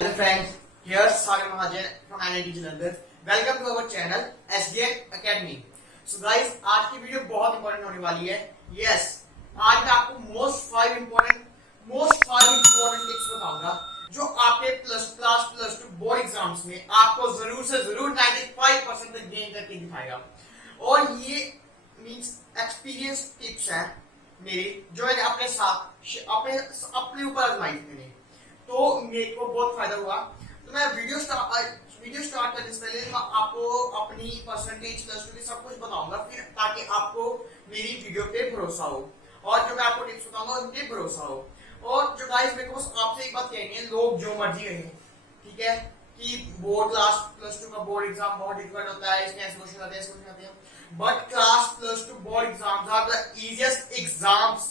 Hello friends, here's Sagar Mahajan from NIT Jalandhar. Welcome to our channel SDN Academy. So guys, आज की video बहुत important होने वाली है. Yes, आज मैं आपको मोस्ट फाइव इंपॉर्टेंट टिप्स बताऊंगा जो आपके प्लस टू बोर्ड एग्जाम्स में आपको जरूर से जरूर 95% तक गेन करके दिखाएगा. और ये मींस एक्सपीरियंस टिप्स हैं मेरी जो मैंने अपने साथ अपने ऊपर आजमाई मैंने, तो मेरे को बहुत फायदा हुआ. तो मैं वीडियो स्टार्ट करने से पहले मैं आपको अपनी परसेंटेज प्लस टू की सब कुछ बताऊंगा, फिर ताकि आपको मेरी वीडियो पे भरोसा हो और जो मैं आपको टिप्स बताऊंगा उन पे भरोसा हो. और जो गाइस मेरे को बस आपसे एक बात कहनी है, लोग जो मर्जी कहें, ठीक है, कि बोर्ड क्लास प्लस टू का बोर्ड एग्जाम बहुत डिफिकल्ट होता है, इसमें ऐसे क्वेश्चन आते हैं, ऐसे क्वेश्चन आते हैं, but class plus two board exams are the easiest exams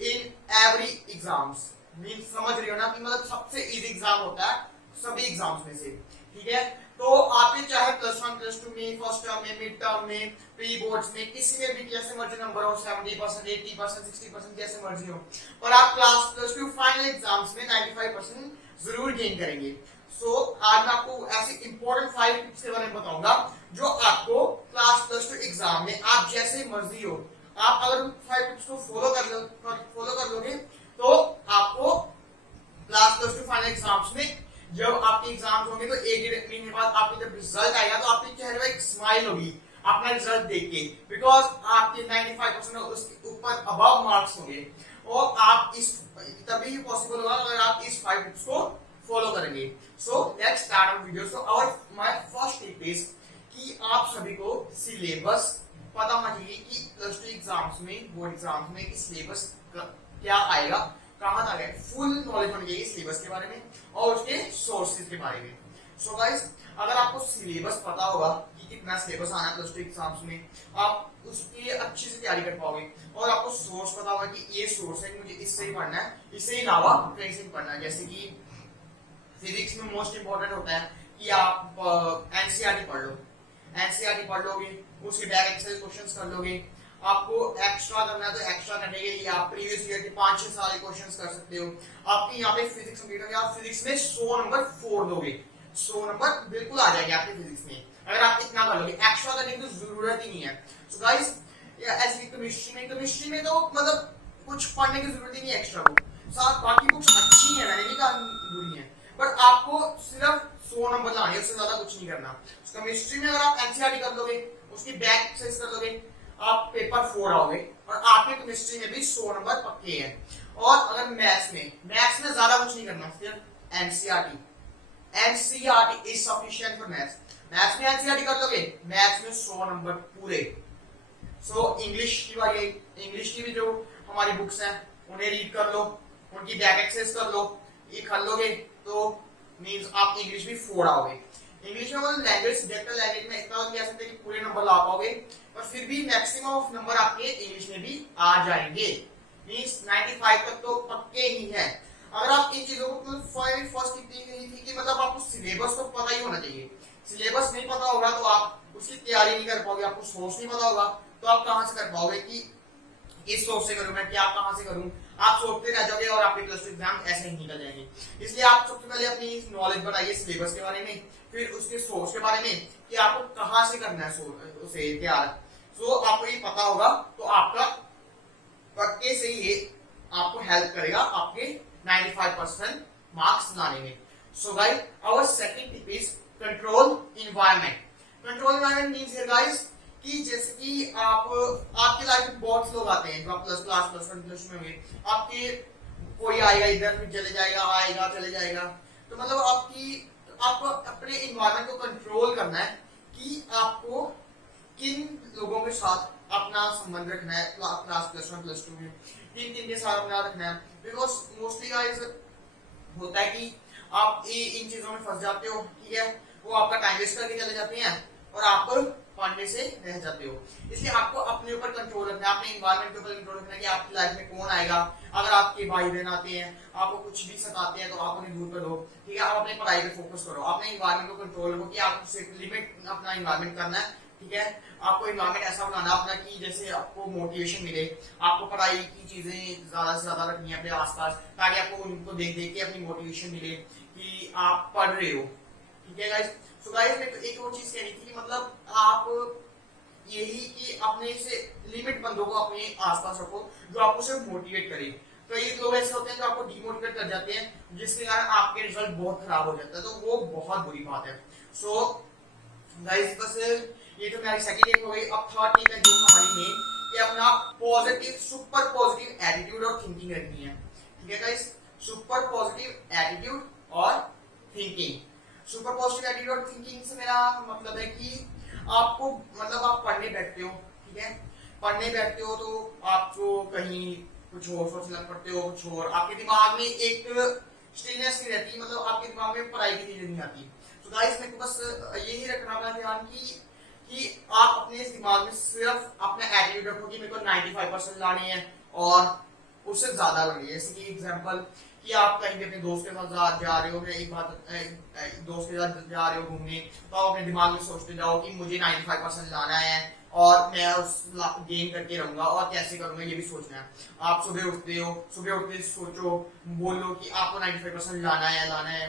in every exams. Mean समझ रही हो ना, कि मतलब सबसे इजी एग्जाम होता है सभी एग्जाम्स में से, ठीक है. तो आपके चाहे प्लस वन प्लस टू में, फर्स्ट टर्म में, मिड टर्म में, प्री बोर्ड्स में, किसी में भी जैसे मर्जी नंबर हो, 70%, 80%, 60% जैसे मर्जी हो, और आप class plus to final exams में 95% जरूर गेन करेंगे. सो आज मैं आपको ऐसे इंपॉर्टेंट 5 टिप्स के बारे में बताऊंगा जो आपको क्लास प्लस टू एग्जाम में आप जैसे मर्जी हो, आप अगर 5 टिप्स को फॉलो कर लोगे तो आपको class plus to final exams में जब आपके एग्जाम्स होंगे तो एक डेढ़ महीने बाद आपके जब रिजल्ट आएगा तो आपके चेहरे पर एक स्माइल होगी अपना रिजल्ट देख के, बिकॉज आपके 95% उसके ऊपर अबव मार्क्स होंगे. और आप इस तभी पॉसिबल होगा अगर आप इस 5 टिप्स को फॉलो करेंगे. So let's start our video. So our my first tip is कि आप सभी को सिलेबस पता होना चाहिए कि प्लस टू एग्जाम्स में, बोर्ड एग्जाम्स में कि सिलेबस क्या आएगा, कहां तक है, फुल नॉलेज होनी चाहिए सिलेबस के बारे में और उसके सोर्सेज के बारे में. सो गाइस, अगर आपको सिलेबस पता होगा कि कितना सिलेबस आना है प्लस टू एग्जाम्स में, आप उसकी अच्छे से तैयारी कर पाओगे. और आपको सोर्स पता होगा कि ये सोर्स है, मुझे इससे ही पढ़ना है, इससे ही अलावा कहीं से पढ़ना है. जैसे कि फिजिक्स में मोस्ट इंपॉर्टेंट होता है कि आप एनसीईआरटी पढ़ लो, एनसीईआरटी पढ़ लोगे, उसके बैक एक्सरसाइज क्वेश्चंस कर लोगे. आपको एक्स्ट्रा करना है तो एक्स्ट्रा करने के लिए आप प्रीवियस ईयर के 5-6 साल के क्वेश्चंस कर सकते हो. आपकी यहाँ पे फिजिक्स कंप्लीट होगी, आप फिजिक्स में 100 नंबर फोड़ दोगे, 100 नंबर बिल्कुल आ जाएंगे आपके फिजिक्स में अगर आप इतना कर लोगे. एक्स्ट्रा करने की तो जरूरत ही नहीं है. सो गाइस, ऐसे केमिस्ट्री में तो मतलब कुछ पढ़ने की जरूरत ही नहीं है एक्स्ट्रा को. साथ बाकी बुक्स अच्छी है, मैंने नहीं कहा बुरी है, बट आपको सिर्फ 100 नंबर लाने, उससे ज्यादा कुछ नहीं करना. केमिस्ट्री में अगर आप एनसीईआरटी कर लोगे, उसकी बैक एक्सरसाइज कर लोगे, आप पेपर 4 आओगे और आपके केमिस्ट्री में भी 100 नंबर पक्के हैं. और अगर मैथ्स में ज्यादा कुछ नहीं करना, सिर्फ NCERT is sufficient for maths. Maths में एनसीईआरटी कर लोगे, मैथ्स में 100 नंबर पूरे. सो इंग्लिश की बारी, इंग्लिश की भी जो हमारी बुक्स हैं उन्हें रीड कर लो, उनकी बैक एक्सरसाइज कर लो, ये कर लोगे तो मींस आप इंग्लिश भी 4 आओगे. इंग्लिश में मतलब लैंग्वेज सब्जेक्ट लैंग्वेज में इतना कह सकते हैं कि पूरे नंबर ला पाओगे, पर फिर भी मैक्सिमम ऑफ नंबर आपके इंग्लिश में भी आ जाएंगे. मींस 95 तक तो पक्के ही है. अगर आप इन चीजों को फर्स्ट थी कि मतलब आपको सिलेबस तो पता ही होना चाहिए. सिलेबस नहीं पता होगा तो आप उसकी तैयारी नहीं कर पाओगे. आपको सोर्स नहीं पता होगा तो आप कहां से कर पाओगे कि इस सोर्स से करूं मैं, क्या कहां से करूं. आप सोचते रह जाओगे और आपके प्लस टू एग्जाम ऐसे ही निकल जाएंगे. इसलिए आप सबसे पहले अपनी नॉलेज बढ़ाइए सिलेबस के बारे में, फिर उसके सोर्स के बारे में कि आपको कहां से करना है उसे तैयार. सो आपको ये पता होगा तो आपका पक्के से ये आपको हेल्प करेगा आपके 95% मार्क्स लाने में. So guys, our second tip is control environment. Control environment means here guys कि जैसे कि आपके लाइफ में बहुत लोग आते हैं जो आप प्लस वन प्लस में होंगे. आपके कोई आएगा इधर फिर चले जाएगा, आएगा चले जाएगा. तो मतलब आपको अपने एनवायरनमेंट को कंट्रोल करना है कि आपको किन लोगों के साथ अपना संबंध रखना है class plus one plus two में, किन के साथ अपना रखना है. बिकॉज मोस्टली गाइस होता है कि आप इन चीजों में फंस जाते हो, ठीक है, वो आपका टाइम वेस्ट करके चले जाते हैं और आप पढ़ने से रह जाते हो. इसलिए आपको अपने ऊपर कंट्रोल रखना है, अपने एनवायरनमेंट के ऊपर कंट्रोल रखना है कि आपकी लाइफ में कौन आएगा. अगर आपके भाई बहन आते हैं, आपको कुछ भी सताते हैं तो आप उन्हें दूर करो, ठीक है. आप अपनी पढ़ाई पे फोकस करो, अपने एनवायरनमेंट को कंट्रोल रखो कि आपको लिमिट अपना एनवायरनमेंट करना है ठीक है। आपको इन्वायरमेंट ऐसा बनाना अपना कि जैसे आपको मोटिवेशन मिले, आपको पढ़ाई की चीजें ज्यादा से ज्यादा रखनी है अपने आसपास, ताकि आपको उनको देख देख के अपनी मोटिवेशन मिले कि आप पढ़ रहे हो, ठीक है गाइस। सो गाइस मैं एक और चीज कहनी थी कि मतलब आप यही कि अपने से लिमिट बंदों को अपने आसपास रखो जो आपको सिर्फ मोटिवेट करे। तो ये लोग ऐसे होते हैं जो आपको डिमोटिवेट कर जाते हैं, जिसके कारण आपके रिजल्ट बहुत खराब हो जाता है, तो वो बहुत बुरी बात है। सो गाइस बस ये तो मेरी सेकंड टिप हो गई। अब थर्ड टिप है जो हमारी मेन, कि अपना पॉजिटिव सुपर पॉजिटिव एटीट्यूड और थिंकिंग रखनी है, ठीक है गाइस। सुपर पॉजिटिव एटीट्यूड और थिंकिंग। सुपर पॉजिटिव एटीट्यूड और थिंकिंग से मेरा मतलब है कि आपको मतलब आप पढ़ने बैठते हो, ठीक है, पढ़ने बैठते हो तो आपको कहीं कुछ और सोचना पड़ते हो, कुछ और आपके दिमाग में एक स्टिलनेस नहीं रहती, मतलब आपके दिमाग में पढ़ाई की चीजें नहीं आती। तो गाइस मेरे को बस यही रखना अपना ध्यान कि आप अपने दिमाग में सिर्फ अपना एटीट्यूड रखो कि मेरे को 95% लाने हैं और उससे ज्यादा लानी है। जैसे कि एग्जांपल कि आप कहीं भी अपने दोस्त के साथ जा रहे हो, एक बात दोस्त के साथ जा रहे हो घूमने, तो आप अपने दिमाग में सोचते जाओ कि मुझे 95% लाना है और मैं उस गेम करके रहूंगा, और कैसे करूंगा ये भी सोचना है। आप सुबह उठते हो, सुबह उठते सोचो, बोलो कि आपको 95% लाना है।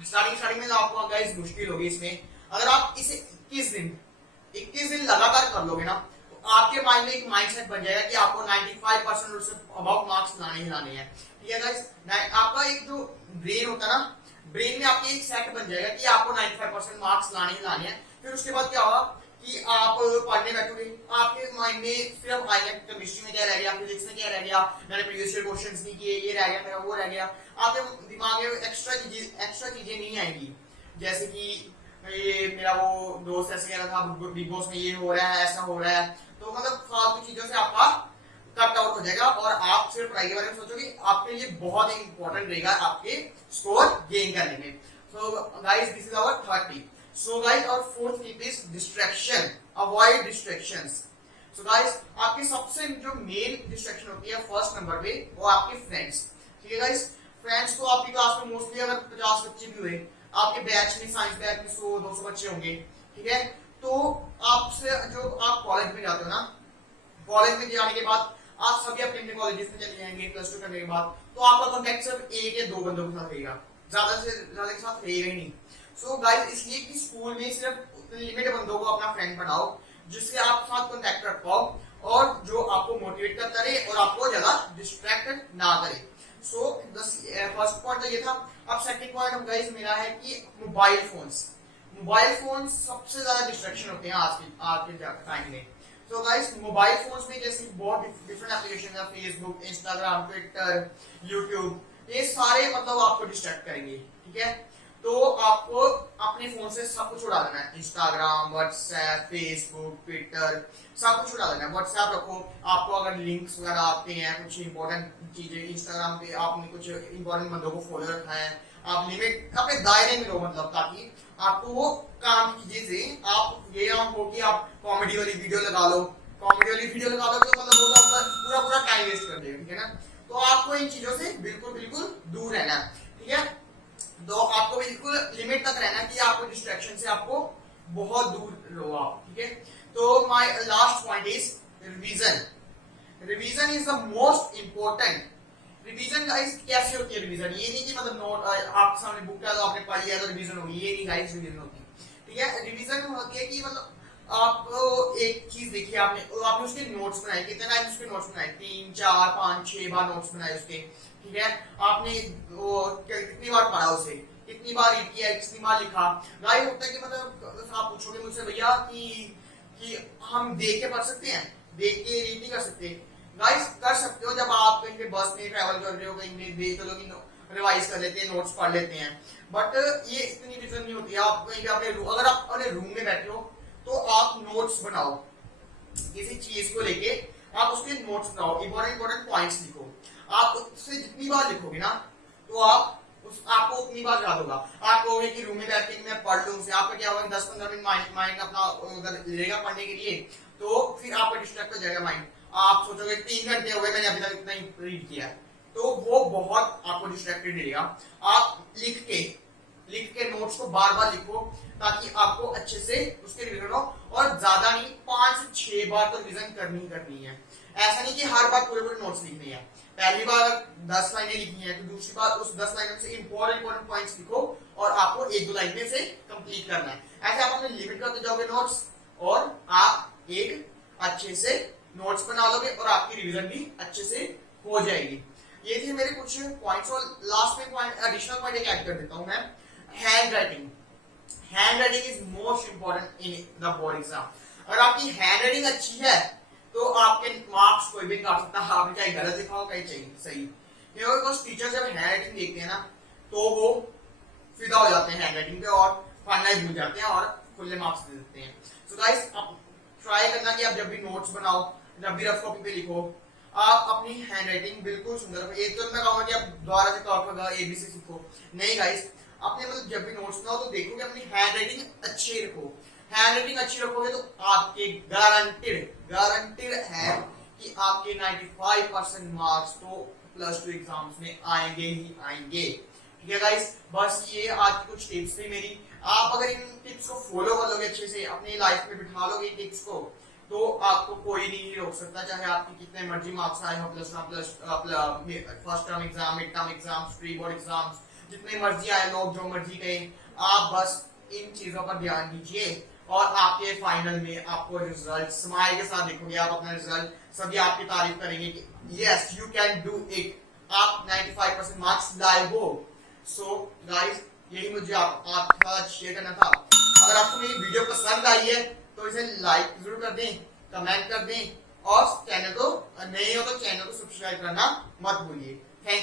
स्टार्टिंग में आपको गाइस मुश्किल होगी इसमें। अगर आप इसे 21 दिन लगातार कर लोगे ना, तो आपके माइंड में एक माइंडसेट बन जाएगा कि आपको 95% उससे अबाउट मार्क्स लाने ही लाने हैं, ठीक है गाइस। आपका एक जो ब्रेन होता है ना, ब्रेन में आपके एक सेट बन जाएगा कि आपको 95% मार्क्स लाने ही लाने हैं। फिर उसके बाद क्या होगा कि आप पढ़ने बैठोगे, आपके माइंड में सिर्फ आएगा केमिस्ट्री में क्या रह गया, फिजिक्स में क्या रह गया, मैंने प्रीवियस ईयर क्वेश्चंस नहीं किए, ये रह गया मेरा, वो रह गया। आपके दिमाग में एक्स्ट्रा चीजें नहीं आएंगी, जैसे कि ये मेरा वो दोस्त ऐसे कह रहा था बिग बॉस में ये हो रहा है, ऐसा हो रहा है। तो मतलब फालतू चीजों से आपका कट आउट हो जाएगा और आप सिर्फ पढ़ाई के बारे में सोचोगे। आपके लिए बहुत इंपॉर्टेंट रहेगा आपके स्कोर गेन करने में। So guys this is our third tip. So guys और fourth tip is distraction, avoid distractions. So guys आपकी सबसे जो मेन डिस्ट्रैक्शन होती है फर्स्ट नंबर पे, वो आपके फ्रेंड्स, ठीक है गाइस। फ्रेंड्स तो आपकी क्लास में मोस्टली अगर 50 बच्चे भी हुए, आपके बैच में साइंस बैच में 100-200 बच्चे होंगे, ठीक है। तो आपसे जो आप कॉलेज में जाते हो ना, कॉलेज में जाने के बाद आप सभी अपने अपने कॉलेजेस में चले जाएंगे प्लस 2 करने के बाद, तो आपका कॉन्टेक्ट सिर्फ 1 या 2 बंदों के साथ रहेगा, ज्यादा से ज्यादा के साथ रहेगा ही नहीं। सो गाइस इसलिए कि स्कूल में सिर्फ लिमिटेड बंदों को अपना फ्रेंड बनाओ, जिससे आप साथ कॉन्टेक्ट रख पाओ और जो आपको मोटिवेट करता रहे और आपको ज्यादा डिस्ट्रैक्ट ना करे। सो फर्स्ट पॉइंट तो ये था। अब सेकंड पॉइंट गाइस मेरा है कि मोबाइल फोन्स सबसे ज्यादा डिस्ट्रैक्शन होते हैं आज के टाइम में। तो गाइस मोबाइल फोन्स में जैसे बहुत डिफरेंट एप्लीकेशन है, फेसबुक, इंस्टाग्राम, ट्विटर, यूट्यूब, ये सारे मतलब आपको डिस्ट्रैक्ट करेंगे, ठीक है। तो आपको अपने फोन से सब कुछ उड़ा देना है, इंस्टाग्राम, व्हाट्सएप, फेसबुक, ट्विटर, सब कुछ उड़ा देना है। व्हाट्सएप रखो, आपको अगर लिंक्स वगैरह आते हैं, कुछ इंपॉर्टेंट चीजें, इंस्टाग्राम पे आपने कुछ इंपॉर्टेंट बंदों को फॉलो रखा है, आप लिमिट अपने दायरे में रहो, मतलब ताकि आपको वो काम की चीजें आप ये ना हो कि आप कॉमेडी वाली वीडियो लगा लो, कॉमेडी वाली वीडियो लगा दो तो मतलब वो पूरा पूरा टाइम वेस्ट कर देगा, ठीक है ना। तो आपको इन चीजों से बिल्कुल दूर रहना है, ठीक है। तो आपको बिल्कुल लिमिट तक रहना है कि आपको डिस्ट्रैक्शन से आपको बहुत दूर रहो आप, ठीक है। तो my last point is revision is the most important. Revision guys कैसे होती है रिवीजन, ये नहीं कि मतलब नोट आपके सामने बुक है तो आपने पढ़ लिया तो रिवीजन होगी, ये नहीं गाइस रिवीजन होती, ठीक है। रिवीजन होती है कि मतलब आप एक चीज देखी आपने उसके नोट्स बनाए, कितने टाइम उसके नोट्स बनाए, 3, 4, 5, 6 बार नोट्स बनाए उसके, ठीक है। आपने वो कितनी बार पढ़ा उसे, कितनी बार रीड किया, कितनी बार लिखा। गाइस होता है कि मतलब आप पूछोगे मुझसे भैया कि हम देख के पढ़ सकते हैं, देख के रीड नहीं कर सकते। गाइस कर सकते हो, जब आप कहीं पे बस में ट्रैवल कर रहे हो, कहीं पे देख लो रिवाइज कर लेते हैं, नोट्स पढ़ लेते हैं, बट ये इतनी रिवीजन नहीं होती है। आप कहीं पे अगर आप अपने रूम में बैठे हो तो आप नोट्स बनाओ, किसी चीज को लेके आप उसके नोट्स बनाओ, इंपॉर्टेंट पॉइंट्स लिखो। आप उससे जितनी बार लिखोगे ना तो आपको उतनी बार याद होगा। आप कहोगे कि रूम में बैठ के मैं पढ़ लूं, आपका क्या होगा 10-15 मिनट माइंड अपना लेगा पढ़ने के लिए, तो फिर आपका डिस्ट्रैक्ट हो जाएगा माइंड। आप सोचोगे 3 घंटे हो गए मैंने अभी तक इतना ही रीड किया, तो वो बहुत आपको डिस्ट्रैक्टेड रहेगा। आप लिख के लिख के नोट्स को बार बार लिखो ताकि आपको अच्छे से उसके रिवीजन हो, और ज्यादा नहीं 5 से 6 बार तो रिवीजन करनी ही करनी है। ऐसा नहीं कि हर बार पूरे पूरे नोट्स लिखने हैं। पहली बार 10 लाइनें लिखनी है तो दूसरी बार उस 10 लाइनों से इंपॉर्टेंट पॉइंट्स लिखो और आपको 1-2 लाइन में से कंप्लीट करना है। ऐसे आप अपने लिमिट करते जाओगे नोट्स और आप एक अच्छे से नोट्स बना लोगे और आपकी रिवीजन भी अच्छे से हो जाएगी। ये थे मेरे कुछ पॉइंट्स, और लास्ट में पॉइंट एडिशनल पॉइंट एक ऐड कर देता हूं मैं, hand writing. Hand writing is most important in the board exam. अगर आपकी हैंड राइटिंग अच्छी है तो आपके मार्क्स कोई भी काट सकता है, आपने चाहे गलत लिखा हो चाहे सही। बिकॉज टीचर जब हैंड राइटिंग देखते हैं ना तो वो फिदा हो जाते हैं हैंड राइटिंग पे और पढ़ना ही भूल जाते हैं और खुले मार्क्स दे देते हैं। सो गाइस ट्राई करना कि आप जब भी नोट्स बनाओ, जब भी रफ कॉपी पे लिखो, आप अपनी हैंड राइटिंग बिल्कुल सुंदर रखो। एक तो मैं कहूंगा कि आप दोबारा से कॉपी एबीसी सीखो, नहीं गाइस, अपने मतलब जब भी नोट्स बनाओ तो देखो कि अपनी हैंड राइटिंग अच्छी रखो। हैंड राइटिंग अच्छी रखोगे तो आपके गारंटेड है कि आपके 95% मार्क्स तो +2 एग्जाम्स में आएंगे ही आएंगे। ठीक है गाइस, बस ये आज की कुछ टिप्स थी मेरी। आप अगर इन टिप्स को फॉलो कर लोगे अच्छे से, अपनी लाइफ में बिठा लोगे इन टिप्स को, तो आपको कोई नहीं रोक सकता, चाहे आपके कितने मर्जी मार्क्स आए हो, first term exam, mid term exam, pre board exams, जितने मर्जी आए, लोग जो मर्जी कहें, आप बस इन चीजों पर ध्यान दीजिए और आपके फाइनल में आपको रिजल्ट स्माइल के साथ देखोगे। आप अपना रिजल्ट, सभी आपकी तारीफ करेंगे कि yes you can do it, आप 95% मार्क्स लाए हो। सो गाइस, यही मुझे आपका शेयर करना था। अगर आपको मेरी वीडियो पसंद आई है तो इसे लाइक जरूर कर दें, कमेंट कर दें, और चैनल को नए हो तो चैनल को सब्सक्राइब करना मत भूलिए। Thank you.